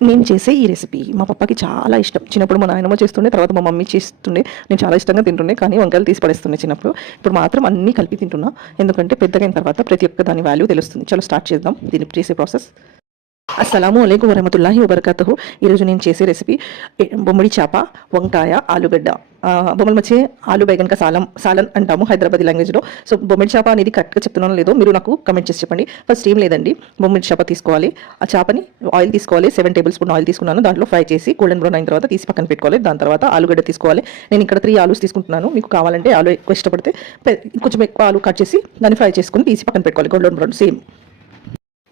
నేను చేసే ఈ రెసిపీ మా పప్పాకి చాలా ఇష్టం. చిన్నప్పుడు మా నాయనమ్మ చేస్తుండే, తర్వాత మా మమ్మీ చేస్తుండే. నేను చాలా ఇష్టంగా తింటుండే, కానీ వంకాయలు తీసి పడేస్తుండే చిన్నప్పుడు. ఇప్పుడు మాత్రం అన్నీ కలిపి తింటున్నా. ఎందుకంటే పెద్దగైన తర్వాత ప్రతి ఒక్క దాని వాల్యూ తెలుస్తుంది. చలో స్టార్ట్ చేద్దాం దీన్ని చేసే ప్రాసెస్. అస్సలాము అలైకుం వరహమతుల్లాహి వబరకాతుహు. ఈరోజు నేను చేసే రెసిపీ బొమ్మడి చేప, వంకాయ, ఆలుగడ్డ. బొమ్మల మధ్య ఆలు బైగన్ కా సాలన్ అంటాము హైదరాబాదీ లాంగ్వేజ్లో. సో బొమ్మిడి చేప అనేది కరెక్ట్గా చెప్తున్నానో లేదో మీరు నాకు కమెంట్ చేసి చెప్పండి. ఫస్ట్ ఏం లేదండి, బొమ్మిడి చేప తీసుకోవాలి. ఆ చేపని ఆయిల్ తీసుకోవాలి. 7 టేబుల్ స్పూన్ ఆయిల్ తీసుకున్నాను. దాంట్లో ఫ్రై చేసి గోల్డెన్ బ్రౌన్ అయిన తర్వాత తీసి పక్కన పెట్టుకోవాలి. దాని తర్వాత ఆలుగడ్డ తీసుకోవాలి. నేను ఇక్కడ 3 ఆలూస్ తీసుకుంటున్నాను. మీకు కావాలంటే ఆలు ఎక్కువ ఇష్టపడితే కొంచెం ఎక్కువ ఆలు కట్ చేసి దాన్ని ఫ్రై చేసుకుని తీసి పక్కన పెట్టుకోవాలి. Golden brown same.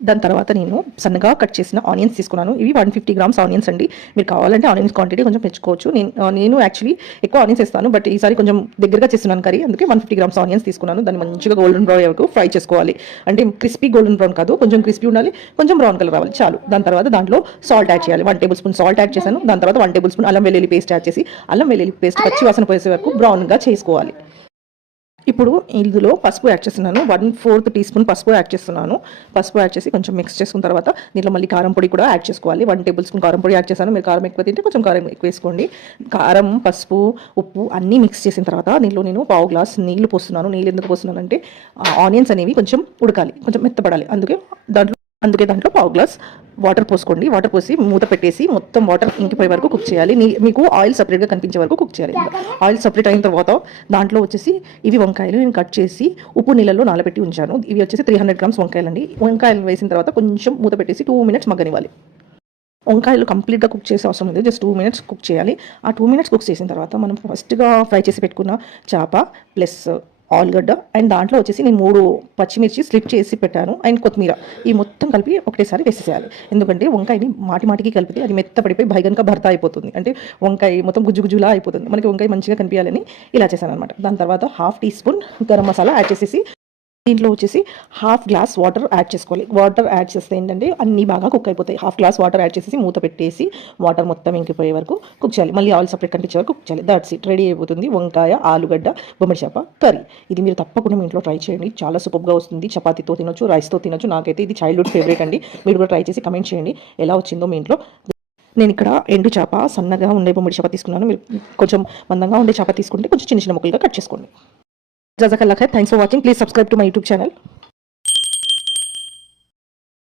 దాని తర్వాత నేను సన్నగా కట్ చేసిన ఆనియన్స్ తీసుకున్నాను. ఇవి 150 గ్రామ్స్ ఆనియన్స్ అండి. మీరు కావాలంటే ఆనియన్స్ క్వాంటిటీ కొంచెం పెంచుకోవచ్చు. నేను యాక్చువల్లీ ఎక్కువ ఆనియన్స్ ఇస్తాను, బట్ ఈసారి కొంచెం దగ్గరగా చేస్తున్నాను కర్రీ, అందుకే 150 గ్రామ్స్ ఆనియన్స్ తీసుకున్నాను. దాన్ని మంచిగా గోల్డెన్ బ్రౌన్ వరకు ఫ్రై చేసుకోవాలి. అంటే క్రిస్పీ గోల్డెన్ బ్రౌన్ కాదు, కొంచెం క్రిస్పీ ఉండాలి, కొంచెం బ్రౌన్ కలర్ రావాలి చాలు. దాని తర్వాత దాంట్లో సాల్ట్ యాడ్ చేయాలి. 1 టేబుల్ స్పూన్ సాల్ట్ యాడ్ చేశాను. దాని తర్వాత 1 టేబుల్ స్పూన్ అల్లం వెల్లుల్లి పేస్ట్ యాడ్ చేసి అల్లం వెల్లుల్లి పేస్ట్ పచ్చి వాసన పోసే వరకు బ్రౌన్గా చేసుకోవాలి. ఇప్పుడు ఇందులో పసుపు యాడ్ చేస్తున్నాను. 1/4 టీ స్పూన్ పసుపు యాడ్ చేస్తున్నాను. పసుపు యాడ్ చేసి కొంచెం మిక్స్ చేసుకున్న తర్వాత దీంట్లో మళ్ళీ కారం పొడి కూడా యాడ్ చేసుకోవాలి. 1 టేబుల్ స్పూన్ కారం పొడి యాడ్ చేశాను. మీరు కారం ఎక్కువ తింటే కొంచెం కారం ఎక్కువ వేసుకోండి. కారం, పసుపు, ఉప్పు అన్నీ మిక్స్ చేసిన తర్వాత దీంట్లో నేను 1/2 గ్లాస్ నీళ్లు పోస్తున్నాను. నీళ్ళు ఎందుకు పోస్తున్నానంటే ఆనియన్స్ అనేవి కొంచెం ఉడకాలి, కొంచెం మెత్తపడాలి. అందుకే దాంట్లో 1/2 గ్లాస్ వాటర్ పోసుకోండి. వాటర్ పోసి మూత పెట్టేసి మొత్తం వాటర్ ఇంకిపోయే వరకు కుక్ చేయాలి. మీకు ఆయిల్ సపరేట్గా కనిపించే వరకు కుక్ చేయాలి. ఆయిల్ సపరేట్ అయిన తర్వాత దాంట్లో వచ్చేసి ఇవి వంకాయలు నేను కట్ చేసి ఉప్పు నీళ్ళలో నానబెట్టి ఉంచాను. ఇవి వచ్చేసి 300 గ్రామ్స్ వంకాయలు అండి. వంకాయలు వేసిన తర్వాత కొంచెం మూత పెట్టేసి 2 మినిట్స్ మగ్గనివ్వాలి. వంకాయలు కంప్లీట్గా కుక్ చేసే అవసరం లేదు, జస్ట్ 2 మినిట్స్ కుక్ చేయాలి. ఆ 2 మినిట్స్ కుక్ చేసిన తర్వాత మనం ఫస్ట్గా ఫ్రై చేసి పెట్టుకున్న చేప ప్లస్ ఆలుగడ్డ అండ్ దాంట్లో వచ్చేసి నేను 3 పచ్చిమిర్చి స్లిప్ చేసి పెట్టాను అండ్ కొత్తిమీర, ఈ మొత్తం కలిపి ఒకటేసారి వేసేసేయాలి. ఎందుకంటే వంకాయని మాటికి కలిపితే అది మెత్తపడిపోయి భైగన్గా భర్త అయిపోతుంది. అంటే వంకాయ మొత్తం గుజ్జులా అయిపోతుంది. మనకి వంకాయ మంచిగా కనిపించాలని ఇలా చేశాను అనమాట. దాని తర్వాత 1/2 teaspoon garam masala add చేసేసి దీంట్లో వచ్చేసి 1/2 గ్లాస్ వాటర్ యాడ్ చేసుకోవాలి. వాటర్ యాడ్ చేస్తే ఏంటంటే అన్నీ బాగా కుక్ అయిపోతాయి. 1/2 గ్లాస్ వాటర్ యాడ్ చేసి మూత పెట్టేసి వాటర్ మొత్తం ఇంకిపోయే వరకు కుక్ చేయాలి. మళ్ళీ ఆయిల్ సపరేట్ కనిపించే వరకు కుక్ చేయాలి. దట్స్ ఇట్, రెడీ అయిపోతుంది వంకాయ, ఆలుగడ్డ, బొమ్మడి చేప కర్రీ. ఇది మీరు తప్పకుండా మీ ఇంట్లో ట్రై చేయండి. చాలా సూపర్గా వస్తుంది. చపాతీతో తినొచ్చు, రైస్తో తినొచ్చు. నాకైతే ఇది చైల్డ్హుడ్ ఫేవరెట్ అండి. మీరు కూడా ట్రై చేసి కమెంట్ చేయండి ఎలా వచ్చిందో మీ ఇంట్లో. నేను ఇక్కడ ఎండు చేప సన్నగా ఉండే బొమ్మడి చేప తీసుకున్నాను. మీరు కొంచెం మందంగా ఉండే చేప తీసుకుంటే కొంచెం చిన్న చిన్న ముక్కలుగా కట్ చేసుకోండి. Jazakallah khair. Thanks for watching. Please subscribe to my YouTube channel.